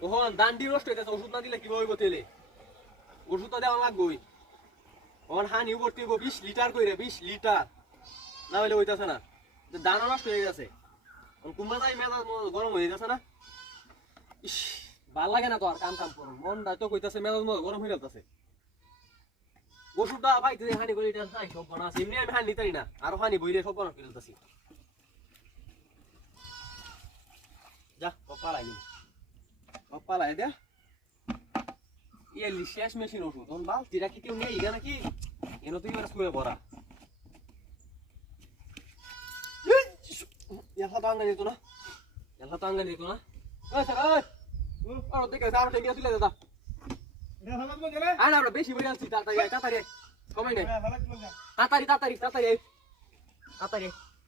ওহন দান্ডি নষ্ট হইতাছে ওষুধ না দিলে কি হইব তেলে ওষুধটা দেওয়া লাগবই ওহন হানি ভর্তি হইব 20 লিটার কইরে 20 লিটার না হইলে হইতাছে না যে দানা নষ্ট হয়ে গেছে কুম্বা যাই মেজাজ গরম হয়ে গেছে না ইস ভাল লাগে না তো আর কাম করুন মনটা তো কইতাছে মেজাজ গরম হয়ে যাচ্ছে ওষুধটা ভাই তুই হানি করে এটা চাই সব বানাস এমনি আমি হানি নিতারি না আর হানি বইরে সব বানা করে দিতেছি যা পালাই দে এই শেষ মেশিন ওষুধ তখন বাল তিরা কি কেউ নেই ইগা নাকি এনো তুই এবার শুয়ে পড়া এলা তো আঙ্গা নিত না ওই স্যার ওই আর দেখে আর টেবিল তুলে দে দা এটা হালাত মন গেলে আয় না আমরা বেশি বইরা আছি তাড়াতাড়ি কমাই নে তাড়াতাড়ি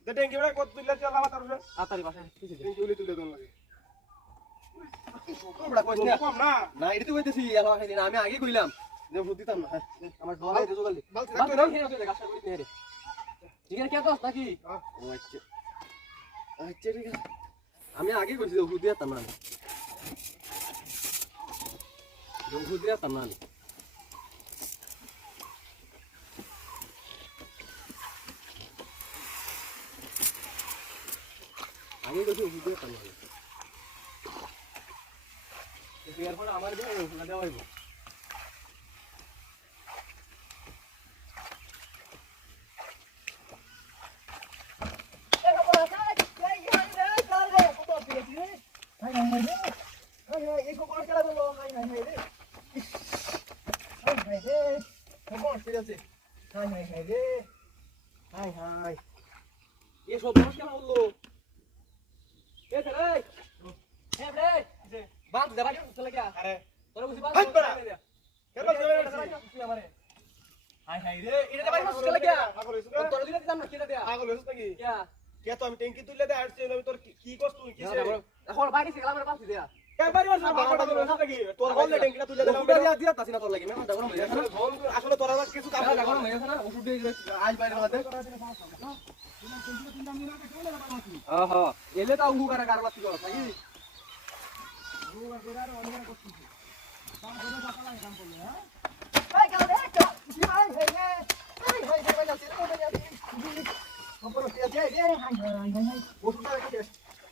দে ট্যাঙ্কি বড় কত তুললে চল আমার তাড়াতাড়ি বাসা ট্যাঙ্কি উলি তুলে দন লাগে তোমরা কইছ না কম না না এটা তো কইতেছি এলা খাই দিন আমি আগে কইলাম যে ভূত দিতাম না আমার দলাই দে জোগালি বালতি বালতি রাখ হেরে তুই গাছটা করিস রে ঠিক আছে কে দোস নাকি ও আচ্ছা ঠিক আছে আমি আগে কইছি যে ভূত দিতাম না ভূত দিতাম না আগে কইছি ভূত দিতাম না এরপর আমার যে ওষুধ দেওয়া হইব এসব মানুষ কেন বললো বাদ দে ভাই চলে গিয়া আরে তোরা বুঝি বাদ হাই বড়া। দে কেন বলছ তুই আমারে হাই হাই রে এটা ভাই চলে গিয়া পাগল হইছ তোরা দিলে দিতাম না কেটে দেয়া পাগল হইছ নাকি কিয়া কে তো আমি ট্যাঙ্কি তুললে দে আসছে আমি তোর কি করছ তুই কি এখন বাইরে থেকে আমার পাশে দেয়া একবারই মার পাগল হইছ নাকি তোর বললে ট্যাঙ্কিটা তুলে দে ওষুধ দিয়া দিয়া তাসি না তোর লাগি মেহমান গরম হয়ে গেছে আসলে তোর আবার কিছু কাম না গরম হয়ে গেছে না ওষুধ দিয়ে আজ বাইরে বাদে আহা এলে তো উহু করে কারবার কি করছ নাকি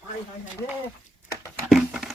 Hi, hi, hi.